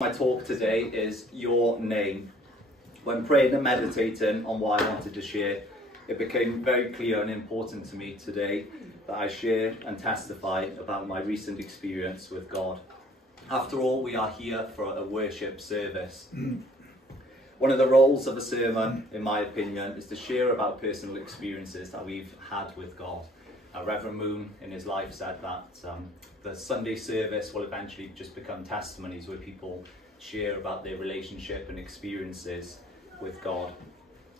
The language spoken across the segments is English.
My talk today is your name. When praying and meditating on what I wanted to share, it became very clear and important to me today that I share and testify about my recent experience with God. After all, we are here for a worship service. One of the roles of a sermon, in my opinion, is to share about personal experiences that we've had with God. Reverend Moon, in his life, said that the Sunday service will eventually just become testimonies where people share about their relationship and experiences with God.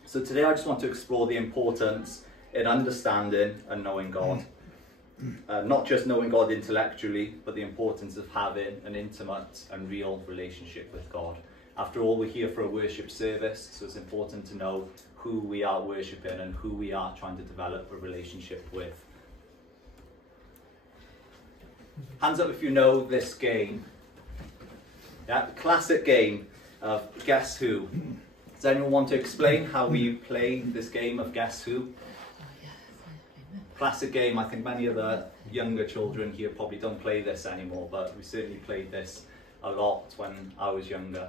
So today I just want to explore the importance in understanding and knowing God. Not just knowing God intellectually, but the importance of having an intimate and real relationship with God. After all, we're here for a worship service, so it's important to know who we are worshipping and who we are trying to develop a relationship with. Hands up if you know this game. Yeah, classic game of Guess Who. Does anyone want to explain how we play this game of Guess Who? Classic game. I think many of the younger children here probably don't play this anymore, but we certainly played this a lot when I was younger.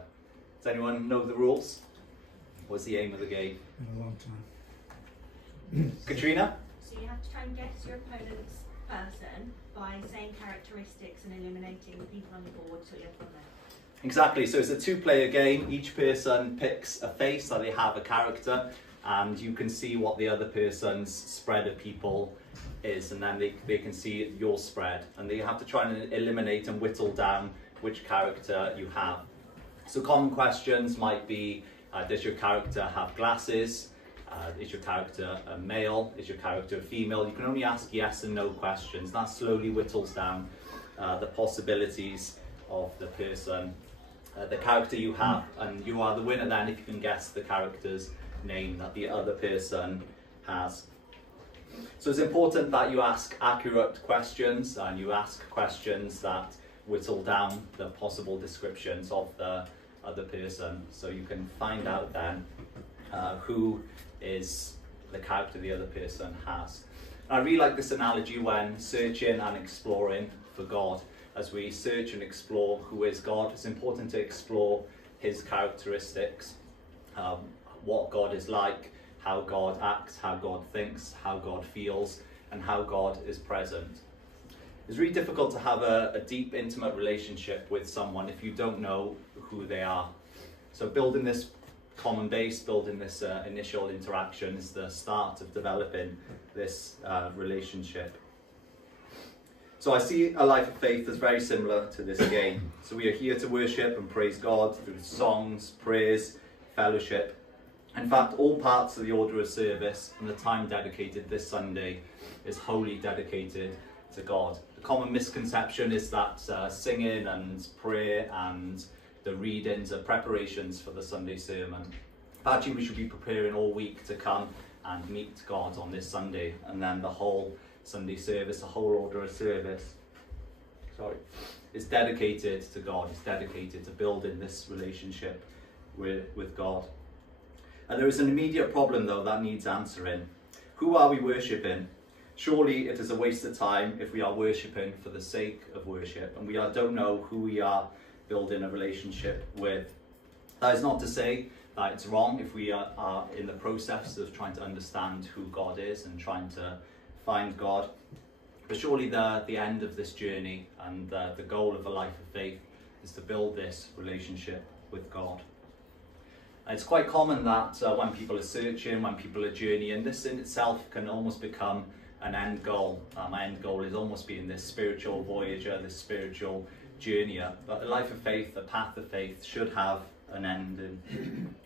Does anyone know the rules? What's the aim of the game? In a long time. Katrina? So you have to try and guess your opponent's person by saying characteristics and eliminating the people on the board so you have one there. Exactly, so it's a two-player game. Each person picks a face, so they have a character, and you can see what the other person's spread of people is, and then they can see your spread, and they have to try and eliminate and whittle down which character you have. So common questions might be, does your character have glasses? Is your character a male? Is your character a female? You can only ask yes and no questions. That slowly whittles down the possibilities of the person, the character you have, and you are the winner then if you can guess the character's name that the other person has. So it's important that you ask accurate questions and you ask questions that whittle down the possible descriptions of the other person, so you can find out then who is the character the other person has. And I really like this analogy when searching and exploring for God. As we search and explore who is God, it's important to explore his characteristics, what God is like, how God acts, how God thinks, how God feels, and how God is present. It's really difficult to have a deep, intimate relationship with someone if you don't know who they are. So building this common base, building this initial interaction is the start of developing this relationship. So I see a life of faith as very similar to this game. So we are here to worship and praise God through songs, prayers, fellowship. In fact, all parts of the order of service and the time dedicated this Sunday is wholly dedicated to God. The common misconception is that singing and prayer and the readings are preparations for the Sunday sermon. Actually, we should be preparing all week to come and meet God on this Sunday, and then the whole Sunday service, the whole order of service, is dedicated to God. It's dedicated to building this relationship with God. And there is an immediate problem though that needs answering. Who are we worshipping? Surely it is a waste of time if we are worshipping for the sake of worship and we don't know who we are building a relationship with. That is not to say that it's wrong if we are in the process of trying to understand who God is and trying to find God. But surely the end of this journey and the goal of a life of faith is to build this relationship with God. And it's quite common that when people are searching, when people are journeying, this in itself can almost become an end goal. My end goal is almost being this spiritual voyager, this spiritual journeyer. But a life of faith, a path of faith should have an end,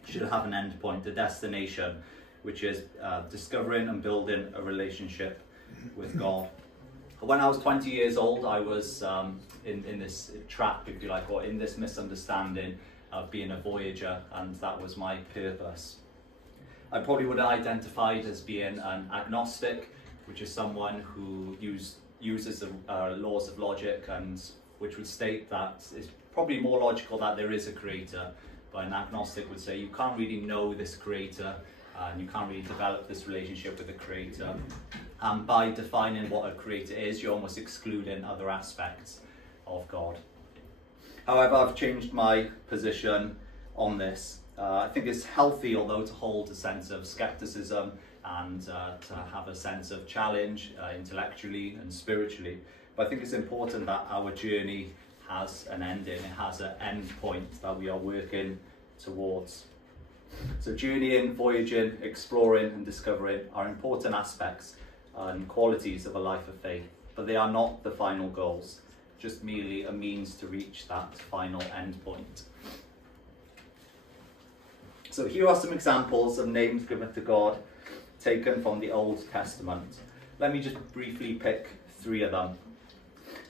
should have an end point, a destination, which is discovering and building a relationship with God. When I was 20 years old, I was in this trap, if you like, or in this misunderstanding of being a voyager, and that was my purpose. I probably would have identified as being an agnostic, which is someone who uses the laws of logic, and which would state that it's probably more logical that there is a creator, but an agnostic would say you can't really know this creator and you can't really develop this relationship with the creator. And by defining what a creator is, you're almost excluding other aspects of God. However, I've changed my position on this. I think it's healthy, although, to hold a sense of skepticism and to have a sense of challenge intellectually and spiritually. But I think it's important that our journey has an ending, it has an end point that we are working towards. So journeying, voyaging, exploring and discovering are important aspects and qualities of a life of faith, but they are not the final goals, just merely a means to reach that final end point. So here are some examples of names given to God taken from the Old Testament. Let me just briefly pick 3 of them.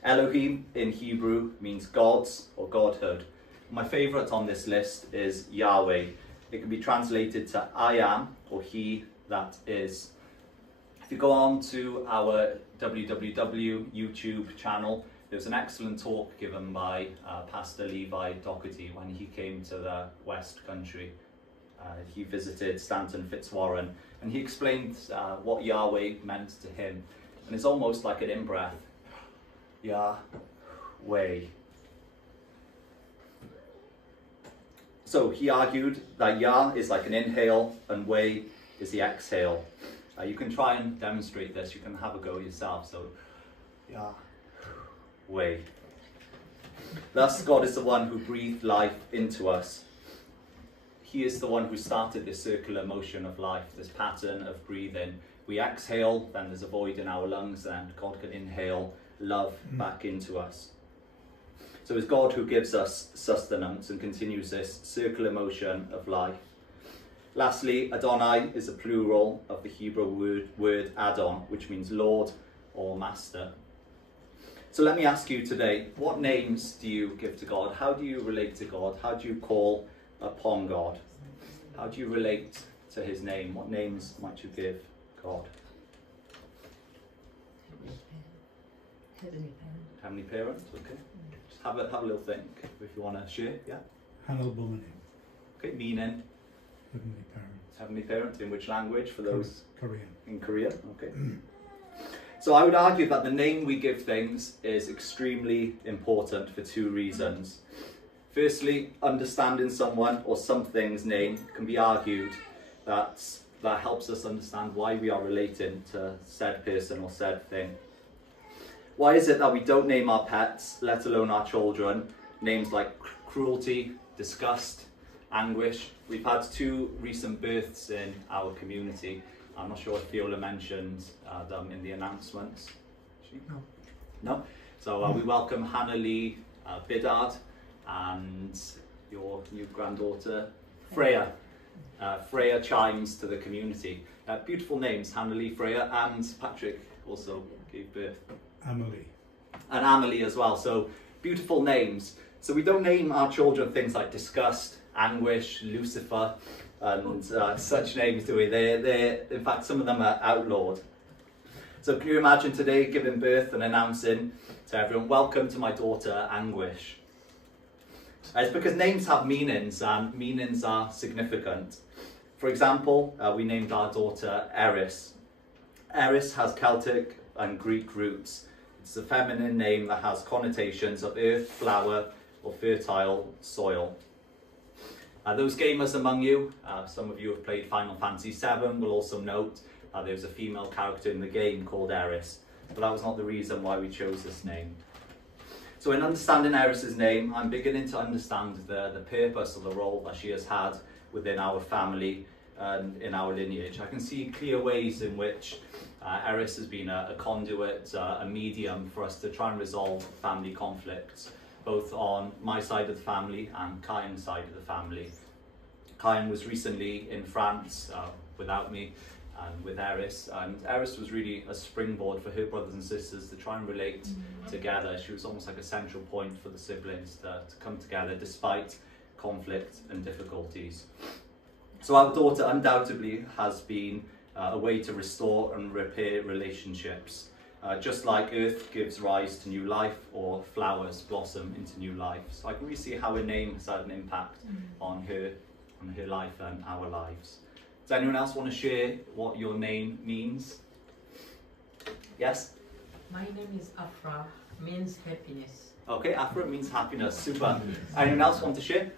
Elohim in Hebrew means gods or godhood. My favourite on this list is Yahweh. It can be translated to I am, or he that is. If you go on to our www YouTube channel, there's an excellent talk given by Pastor Levi Doherty when he came to the West Country. He visited Stanton Fitzwarren, and he explained what Yahweh meant to him. And it's almost like an in-breath. Yahweh. So he argued that Yah is like an inhale and Weh is the exhale. You can try and demonstrate this. You can have a go yourself. So Yahweh. Thus, God is the one who breathed life into us. He is the one who started this circular motion of life, this pattern of breathing. We exhale, then there's a void in our lungs, and God can inhale love back into us. So it's God who gives us sustenance and continues this circular motion of life. Lastly, Adonai is a plural of the Hebrew word Adon, which means Lord or Master. So let me ask you today, what names do you give to God? How do you relate to God? How do you call upon God? How do you relate to his name? What names might you give God? Heavenly Parent, okay. Just have a little think if you want to share, yeah? Hanelbomenim. Okay, meaning? Heavenly Parent. Heavenly Parent, in which language for those? Korean. In Korean, okay. So I would argue that the name we give things is extremely important for 2 reasons. Firstly, understanding someone or something's name can be argued that helps us understand why we are relating to said person or said thing. Why is it that we don't name our pets, let alone our children, names like cruelty, disgust, anguish? We've had 2 recent births in our community. I'm not sure if Viola mentioned them in the announcements. No. No? So we welcome Hannah Lee Biddard and your new granddaughter, Freya. Freya chimes to the community. Beautiful names, Hannah Lee, Freya, and Patrick also gave birth. Amelie. And Amelie as well, so beautiful names. So we don't name our children things like disgust, anguish, Lucifer, and such names, do we? They're, in fact, some of them are outlawed. So can you imagine today giving birth and announcing to everyone, welcome to my daughter, Anguish. It's because names have meanings, and meanings are significant. For example, we named our daughter Eris. Eris has Celtic and Greek roots. It's a feminine name that has connotations of earth, flower, or fertile soil. Those gamers among you, some of you have played Final Fantasy VII, will also note there's a female character in the game called Eris, but that was not the reason why we chose this name. So in understanding Eris's name, I'm beginning to understand the purpose or the role that she has had within our family and in our lineage. I can see clear ways in which Eris has been a conduit, a medium for us to try and resolve family conflicts, both on my side of the family and Kyan's side of the family. Kyan was recently in France without me and with Eris, and Eris was really a springboard for her brothers and sisters to try and relate together. She was almost like a central point for the siblings to come together despite conflict and difficulties. So our daughter undoubtedly has been a way to restore and repair relationships. Just like earth gives rise to new life, or flowers blossom into new life. So I can really see how her name has had an impact on her life and our lives. Does anyone else want to share what your name means? Yes? My name is Afra, means happiness. Okay, Afro means happiness. Super. Anyone else want to share?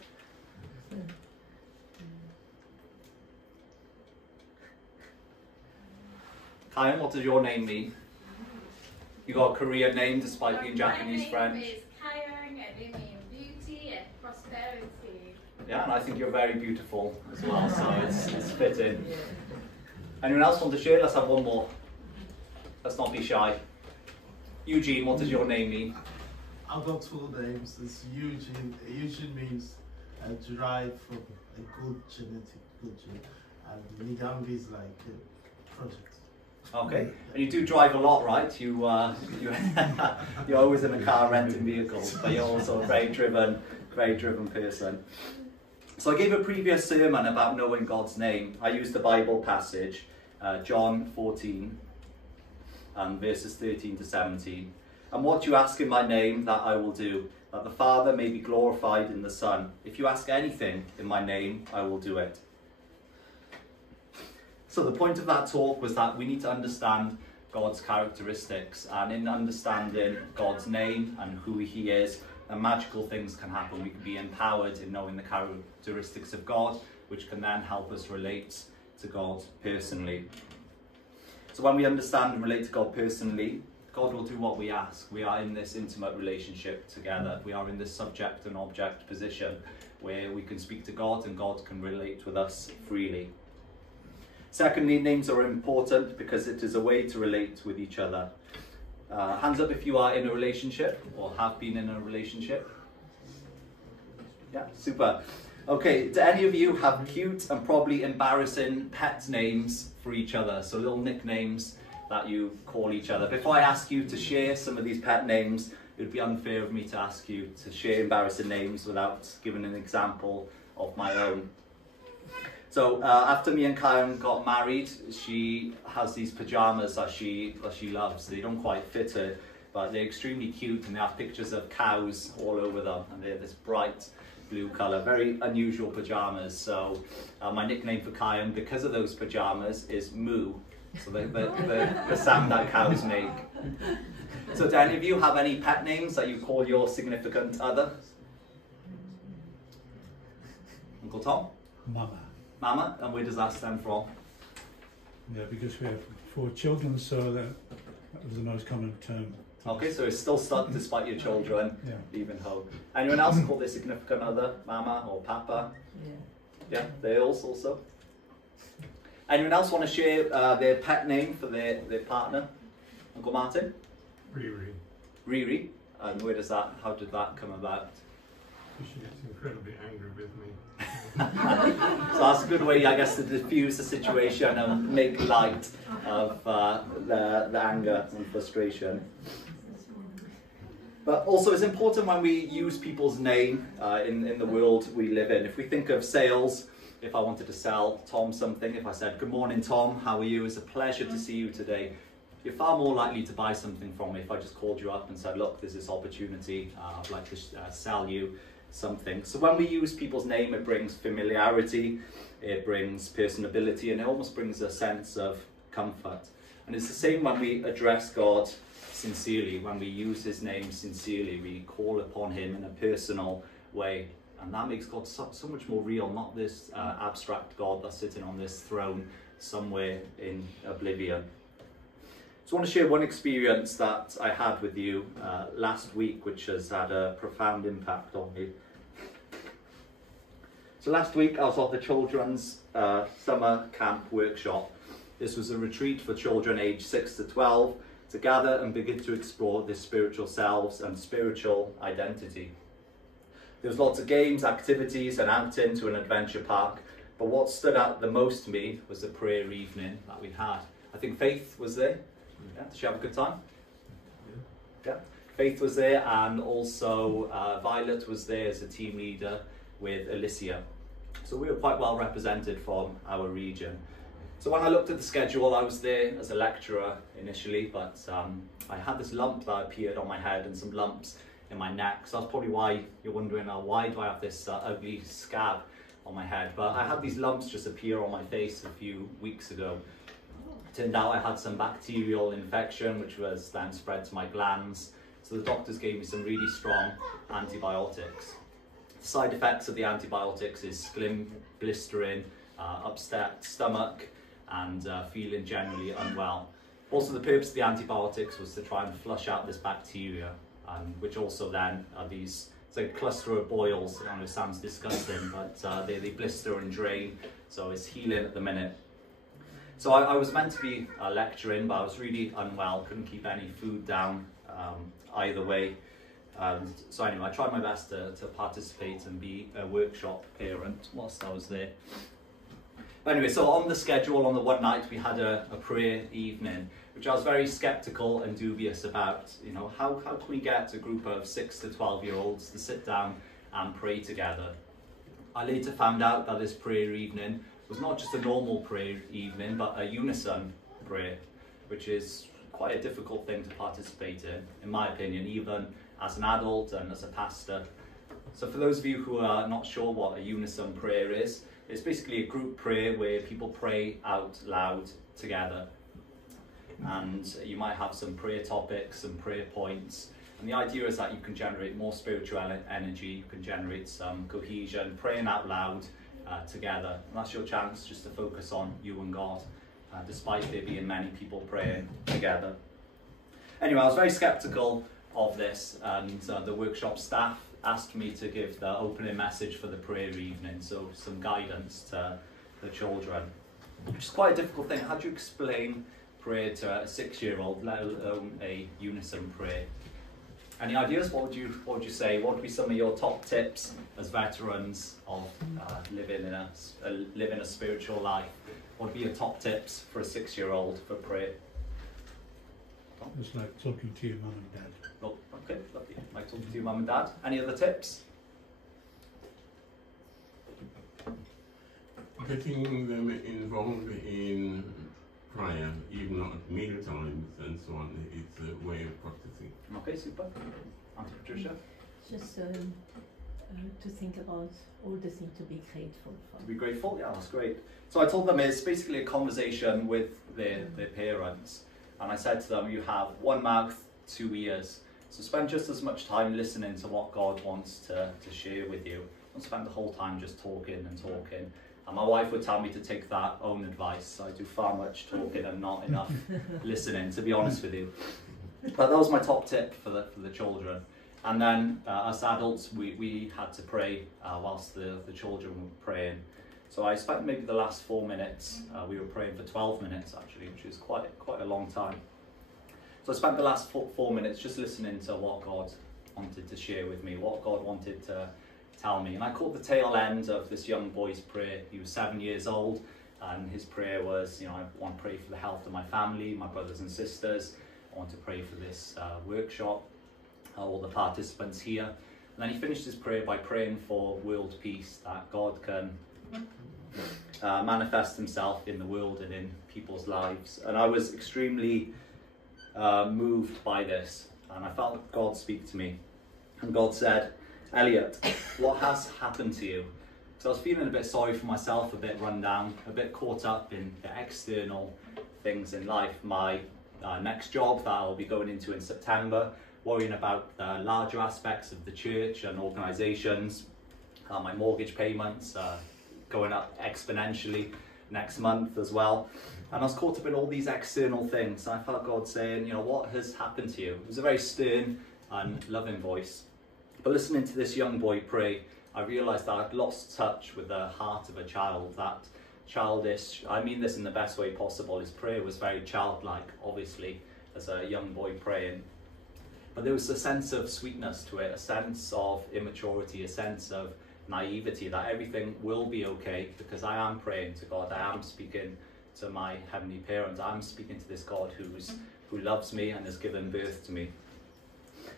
Kyan, what does your name mean? You got a Korean name despite being Japanese French. My name is Kyan, and it means beauty and prosperity. Yeah, and I think you're very beautiful as well, so it's fitting. Anyone else want to share? Let's have one more. Let's not be shy. Eugene, what does your name mean? I've got two names. It's Eugene. Eugene means derived from a good genetic, good gene. And Nigambi is like a project. Okay, and you do drive a lot, right? You're always in a car renting vehicles, but you're also a very driven person. So I gave a previous sermon about knowing God's name. I used the Bible passage, John 14, verses 13 to 17. And what you ask in my name, that I will do, that the Father may be glorified in the Son. If you ask anything in my name, I will do it. So the point of that talk was that we need to understand God's characteristics, and in understanding God's name and who he is, magical things can happen. We can be empowered in knowing the characteristics of God, which can then help us relate to God personally. So when we understand and relate to God personally, God will do what we ask. We are in this intimate relationship together. We are in this subject and object position where we can speak to God and God can relate with us freely. Secondly, names are important because it is a way to relate with each other. Hands up if you are in a relationship or have been in a relationship. Yeah, super. Okay, do any of you have cute and probably embarrassing pet names for each other? So little nicknames that you call each other. Before I ask you to share some of these pet names, it would be unfair of me to ask you to share embarrassing names without giving an example of my own. So after me and Kyan got married, she has these pajamas that she loves. They don't quite fit her, but they're extremely cute and they have pictures of cows all over them and they're this bright blue colour, very unusual pajamas. So my nickname for Kyan, because of those pajamas, is Moo. So the sound that cows make. So do any of you have any pet names that you call your significant other? Uncle Tom? Mama. Mama, and where does that stem from? Yeah, because we have 4 children, so that was the most common term. Okay, so it's still stuck despite your children leaving home. Anyone else call their significant other Mama or Papa? Yeah, they also. Anyone else want to share their pet name for their partner? Uncle Martin? Riri. Riri. And how did that come about? She gets incredibly angry with me. So that's a good way, I guess, to diffuse the situation and make light of the anger and frustration. But also it's important when we use people's name in the world we live in. If we think of sales, if I wanted to sell Tom something, if I said, "Good morning, Tom, how are you? It's a pleasure to see you today," you're far more likely to buy something from me if I just called you up and said, "Look, there's this opportunity, I'd like to sell you something." So when we use people's name, it brings familiarity, it brings personability, and it almost brings a sense of comfort. And it's the same when we address God sincerely, when we use his name sincerely, we call upon him in a personal way. And that makes God so much more real, not this abstract God that's sitting on this throne somewhere in oblivion. So I want to share one experience that I had with you last week, which has had a profound impact on me. So last week I was at the children's summer camp workshop. This was a retreat for children aged 6 to 12 to gather and begin to explore their spiritual selves and spiritual identity. There was lots of games, activities, and outing to an adventure park, but what stood out the most to me was the prayer evening that we had. I think Faith was there. Yeah, did she have a good time? Yeah. Faith was there, and also Violet was there as a team leader with Alicia. So we were quite well represented from our region. So when I looked at the schedule, I was there as a lecturer initially, but I had this lump that appeared on my head and some lumps in my neck. So that's probably why you're wondering, why do I have this ugly scab on my head? But I had these lumps just appear on my face a few weeks ago. Turned out I had some bacterial infection, which was then spread to my glands, So the doctors gave me some really strong antibiotics. The side effects of the antibiotics is skin blistering, upset stomach, and feeling generally unwell. Also, the purpose of the antibiotics was to try and flush out this bacteria, which also then are these, it's like a cluster of boils. I know it sounds disgusting, but they blister and drain, so it's healing at the minute. So I was meant to be lecturing, but I was really unwell, couldn't keep any food down either way. So anyway, I tried my best to participate and be a workshop parent whilst I was there. Anyway, so on the schedule, on the one night, we had a prayer evening, which I was very sceptical and dubious about. You know, how can we get a group of 6 to 12-year-olds to sit down and pray together? I later found out that this prayer evening was not just a normal prayer evening, but a unison prayer, which is quite a difficult thing to participate in my opinion, even as an adult and as a pastor. So for those of you who are not sure what a unison prayer is, it's basically a group prayer where people pray out loud together. And you might have some prayer topics, some prayer points. And the idea is that you can generate more spiritual energy, you can generate some cohesion, praying out loud together. And that's your chance just to focus on you and God, despite there being many people praying together. Anyway, I was very skeptical of this, and the workshop staff asked me to give the opening message for the prayer evening, so some guidance to the children. Which is quite a difficult thing. How do you explain prayer to a 6-year-old, let alone a unison prayer? Any ideas? What would you say? What would be some of your top tips as veterans of living a spiritual life? What would be your top tips for a 6-year-old for prayer? It's like talking to your mum and dad. Oh, okay, lovely. Like talking to your mum and dad. Any other tips? Getting them involved in prayer, even at meal times and so on, it's a way of practicing. Okay, super. Auntie Patricia? Just to think about all the things to be grateful for. To be grateful? Yeah, that's great. So I told them it's basically a conversation with their parents. And I said to them, you have one mouth, 2 ears. So spend just as much time listening to what God wants to share with you. Don't spend the whole time just talking and talking. And my wife would tell me to take that own advice. I do far much talking and not enough listening, to be honest with you. But that was my top tip for the children. And then us adults, we had to pray whilst the children were praying. So I spent maybe the last 4 minutes, we were praying for 12 minutes actually, which is quite a long time. So I spent the last 4 minutes just listening to what God wanted to share with me, what God wanted to tell me. And I caught the tail end of this young boy's prayer. He was 7 years old, and his prayer was, you know, I want to pray for the health of my family, my brothers and sisters. I want to pray for this workshop, all the participants here. And then he finished his prayer by praying for world peace, that God can manifest himself in the world and in people's lives. And I was extremely moved by this, and I felt God speak to me. And God said, Elliot, what has happened to you? So I was feeling a bit sorry for myself, a bit run down, a bit caught up in the external things in life. My next job that I'll be going into in September, worrying about the larger aspects of the church and organisations, my mortgage payments going up exponentially next month as well. And I was caught up in all these external things. And I felt God saying, you know, what has happened to you? It was a very stern and loving voice. But listening to this young boy pray, I realised that I'd lost touch with the heart of a child, that childish, I mean this in the best way possible, his prayer was very childlike, obviously, as a young boy praying. But there was a sense of sweetness to it, a sense of immaturity, a sense of naivety, that everything will be okay because I am praying to God, I am speaking to my heavenly parents, I'm speaking to this God who loves me and has given birth to me.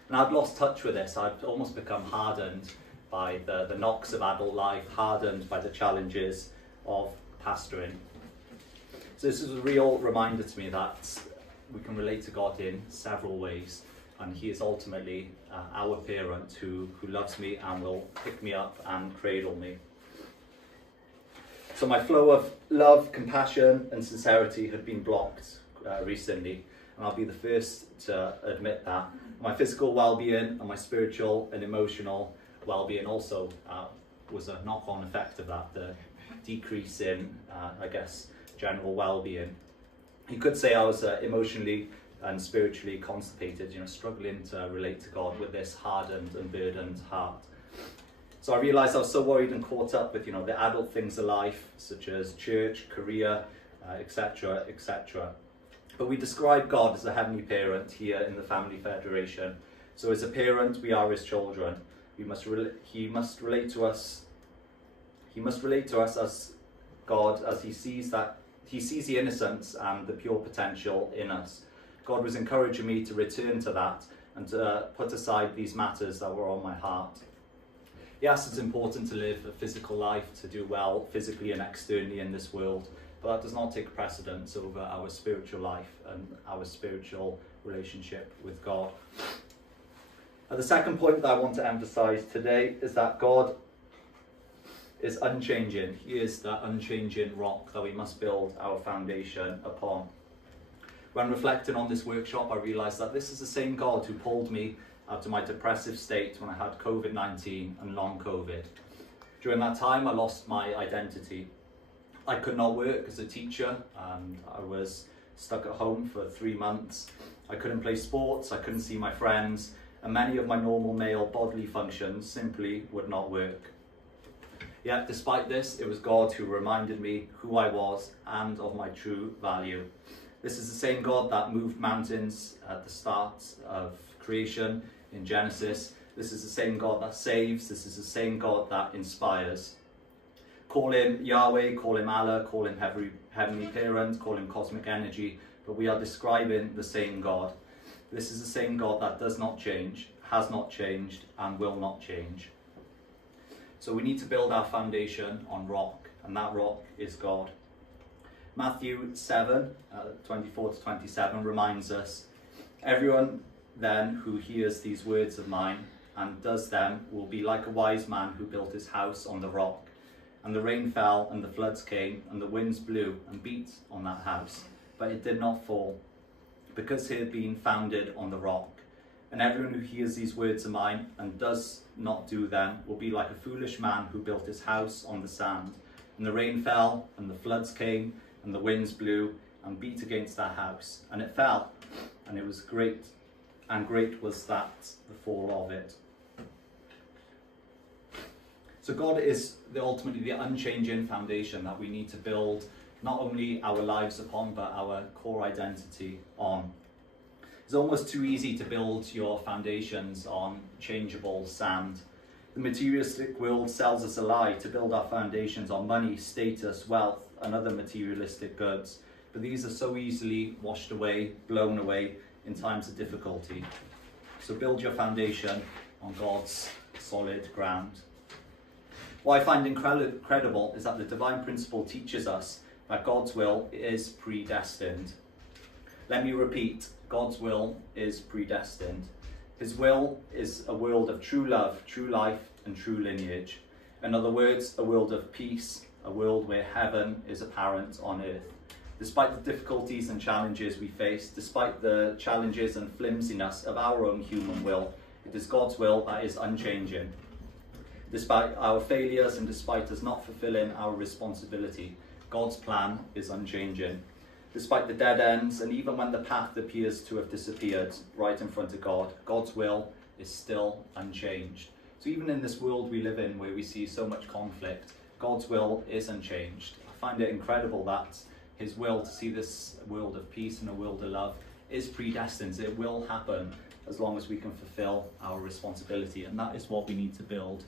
And I'd lost touch with this. I'd almost become hardened by the knocks of adult life, hardened by the challenges of pastoring. So this is a real reminder to me that we can relate to God in several ways, and he is ultimately our parent who loves me and will pick me up and cradle me. So my flow of love, compassion and sincerity had been blocked recently. and I'll be the first to admit that. My physical well-being and my spiritual and emotional well-being also was a knock-on effect of that, the decrease in, I guess, general well-being. You could say I was emotionally and spiritually constipated, struggling to relate to God with this hardened and burdened heart. So I realised I was so worried and caught up with, the adult things of life, such as church, career, etc., etc. But we describe God as a heavenly parent here in the Family Federation. So as a parent, we are his children. He must relate to us as God, as he sees the innocence and the pure potential in us. God was encouraging me to return to that and to put aside these matters that were on my heart. Yes, it's important to live a physical life, to do well physically and externally in this world, but that does not take precedence over our spiritual life and our spiritual relationship with God. The second point that I want to emphasize today is that God is unchanging. He is that unchanging rock that we must build our foundation upon. When reflecting on this workshop, I realized that this is the same God who pulled me out of my depressive state when I had COVID-19 and long COVID. During that time, I lost my identity. I could not work as a teacher, and I was stuck at home for 3 months. I couldn't play sports, I couldn't see my friends, and many of my normal male bodily functions simply would not work. Yet, despite this, it was God who reminded me who I was and of my true value. This is the same God that moved mountains at the start of creation in Genesis. This is the same God that saves. This is the same God that inspires. Call him Yahweh, call him Allah, call him Heavenly Parent, call him Cosmic Energy, but we are describing the same God. This is the same God that does not change, has not changed, and will not change. So we need to build our foundation on rock, and that rock is God. Matthew 7, 24 to 27 reminds us, "Everyone then who hears these words of mine and does them will be like a wise man who built his house on the rock. And the rain fell, and the floods came, and the winds blew and beat on that house. But it did not fall, because it had been founded on the rock. And everyone who hears these words of mine and does not do them will be like a foolish man who built his house on the sand. And the rain fell, and the floods came, and the winds blew and beat against that house. And it fell, and it was great, and great was that the fall of it." So God is ultimately the unchanging foundation that we need to build not only our lives upon, but our core identity on. It's almost too easy to build your foundations on changeable sand. The materialistic world sells us a lie to build our foundations on money, status, wealth, and other materialistic goods. But these are so easily washed away, blown away in times of difficulty. So build your foundation on God's solid ground. What I find incredible is that the divine principle teaches us that God's will is predestined. Let me repeat, God's will is predestined. His will is a world of true love, true life, and true lineage. In other words, a world of peace, a world where heaven is apparent on earth. Despite the difficulties and challenges we face, despite the challenges and flimsiness of our own human will, it is God's will that is unchanging. Despite our failures and despite us not fulfilling our responsibility, God's plan is unchanging. Despite the dead ends, and even when the path appears to have disappeared right in front of God, God's will is still unchanged. So even in this world we live in, where we see so much conflict, God's will is unchanged. I find it incredible that his will to see this world of peace and a world of love is predestined. It will happen as long as we can fulfill our responsibility, and that is what we need to build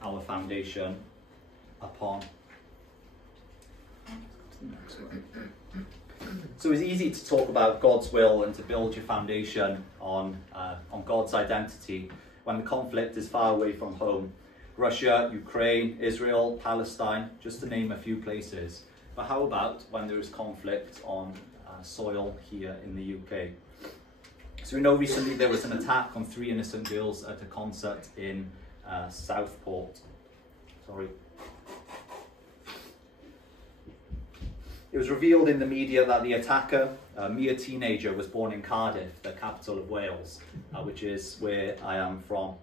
our foundation upon. So it's easy to talk about God's will and to build your foundation on God's identity when the conflict is far away from home. Russia, Ukraine, Israel, Palestine, just to name a few places. But how about when there is conflict on soil here in the UK? So we know recently there was an attack on 3 innocent girls at a concert in Southport. It It was revealed in the media that the attacker, a mere teenager, was born in Cardiff, the capital of Wales, which is where I am from.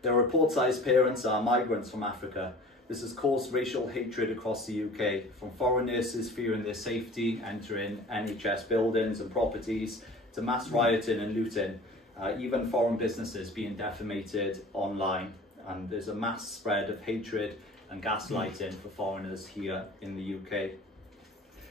There are reports that his parents are migrants from Africa. This has caused racial hatred across the UK, from foreign nurses fearing their safety, entering NHS buildings and properties, to mass rioting and looting, even foreign businesses being defamated online. And there's a mass spread of hatred and gaslighting for foreigners here in the UK.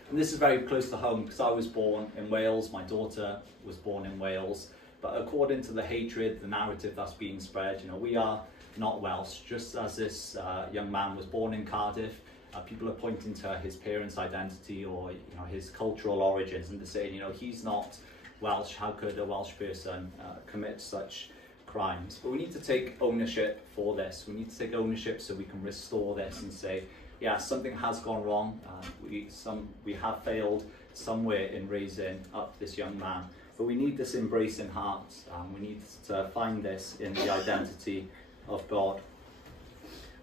And this is very close to home because I was born in Wales, my daughter was born in Wales, but according to the hatred, the narrative that's being spread, you know, we are not Welsh. Just as this young man was born in Cardiff, people are pointing to his parents' identity or, you know, his cultural origins, and they're saying, you know, he's not Welsh. How could a Welsh person commit such crimes? But we need to take ownership for this. We need to take ownership so we can restore this and say, yeah, something has gone wrong. We have failed somewhere in raising up this young man. But we need this embracing heart. We need to find this in the identity of God.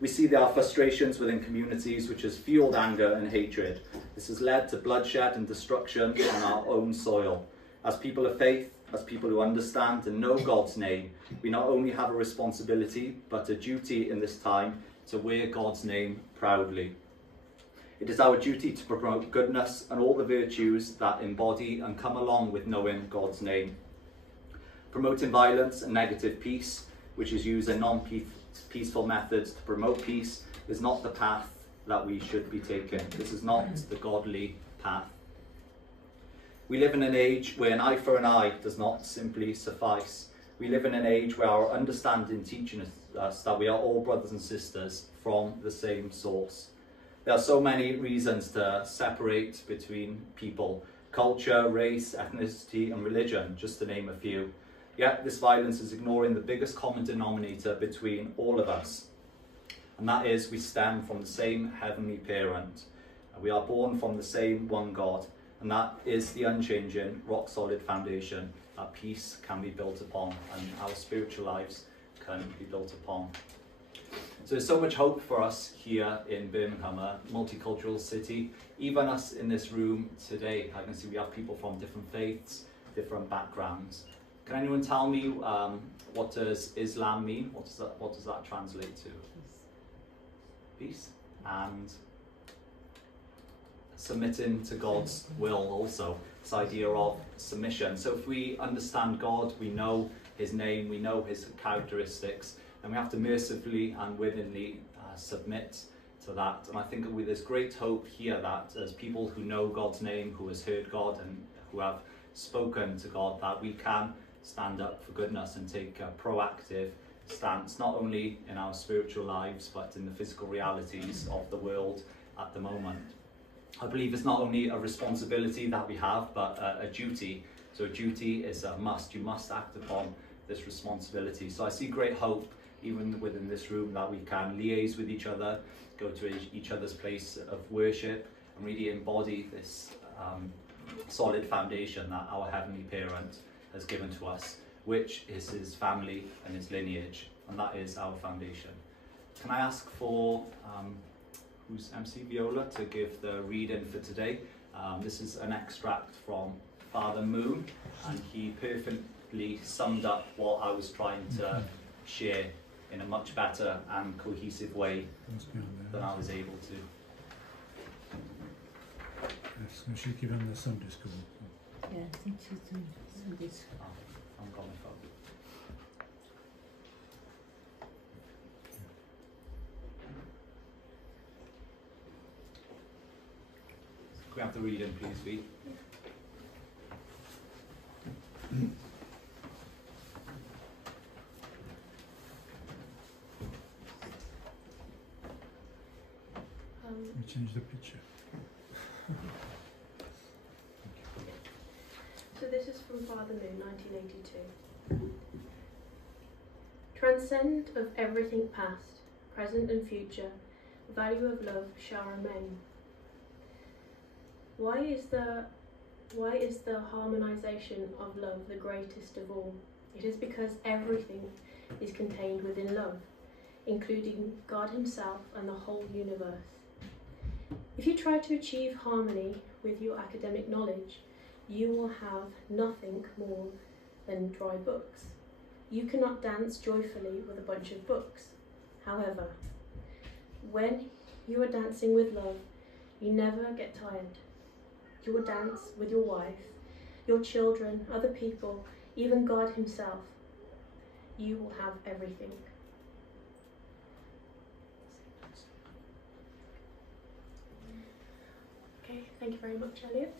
We see there are frustrations within communities which has fueled anger and hatred. This has led to bloodshed and destruction on our own soil. As people of faith, as people who understand and know God's name, we not only have a responsibility, but a duty in this time to wear God's name proudly. It is our duty to promote goodness and all the virtues that embody and come along with knowing God's name. Promoting violence and negative peace, which is using non-peaceful methods to promote peace, is not the path that we should be taking. This is not the godly path. We live in an age where an eye for an eye does not simply suffice. We live in an age where our understanding teaches us that we are all brothers and sisters from the same source. There are so many reasons to separate between people: culture, race, ethnicity and religion, just to name a few. Yet this violence is ignoring the biggest common denominator between all of us. And that is, we stem from the same heavenly parent. We are born from the same one God. And that is the unchanging, rock-solid foundation that peace can be built upon and our spiritual lives can be built upon. So there's so much hope for us here in Birmingham, a multicultural city. Even us in this room today, I can see we have people from different faiths, different backgrounds. Can anyone tell me what does Islam mean? What does that translate to? Peace. And submitting to God's will also, this idea of submission. So if we understand God, we know his name, we know his characteristics, and we have to mercifully and willingly submit to that. And I think there's great hope here that as people who know God's name, who has heard God and who have spoken to God, that we can stand up for goodness and take a proactive stance, not only in our spiritual lives, but in the physical realities of the world at the moment. I believe it's not only a responsibility that we have, but a duty. So a duty is a must. You must act upon this responsibility. So I see great hope, even within this room, that we can liaise with each other, go to each other's place of worship, and really embody this solid foundation that our Heavenly Parent has given to us, which is his family and his lineage, and that is our foundation. Can I ask for who's MC Viola to give the reading for today? This is an extract from Father Moon, and he perfectly summed up what I was trying to share in a much better and cohesive way than I was able to. Yes, and she's given the Sunday school. Yeah, I think she's doing Sunday school. I've got my phone. Can we have the reading, please, Vee? We changed the picture. So this is from Father Moon, 1982. Transcend of everything past, present and future, value of love shall remain. Why is the harmonization of love the greatest of all? It is because everything is contained within love, including God himself and the whole universe. If you try to achieve harmony with your academic knowledge, you will have nothing more than dry books. You cannot dance joyfully with a bunch of books. However, when you are dancing with love, you never get tired. You will dance with your wife, your children, other people, even God himself. You will have everything. Okay, thank you very much, Elliot.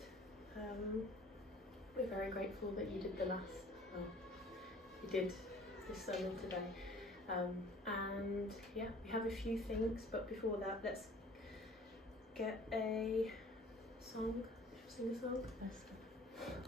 We're very grateful that you did you did this sermon today. And yeah, we have a few things, but before that, let's get a song. Should we sing a song? Yes.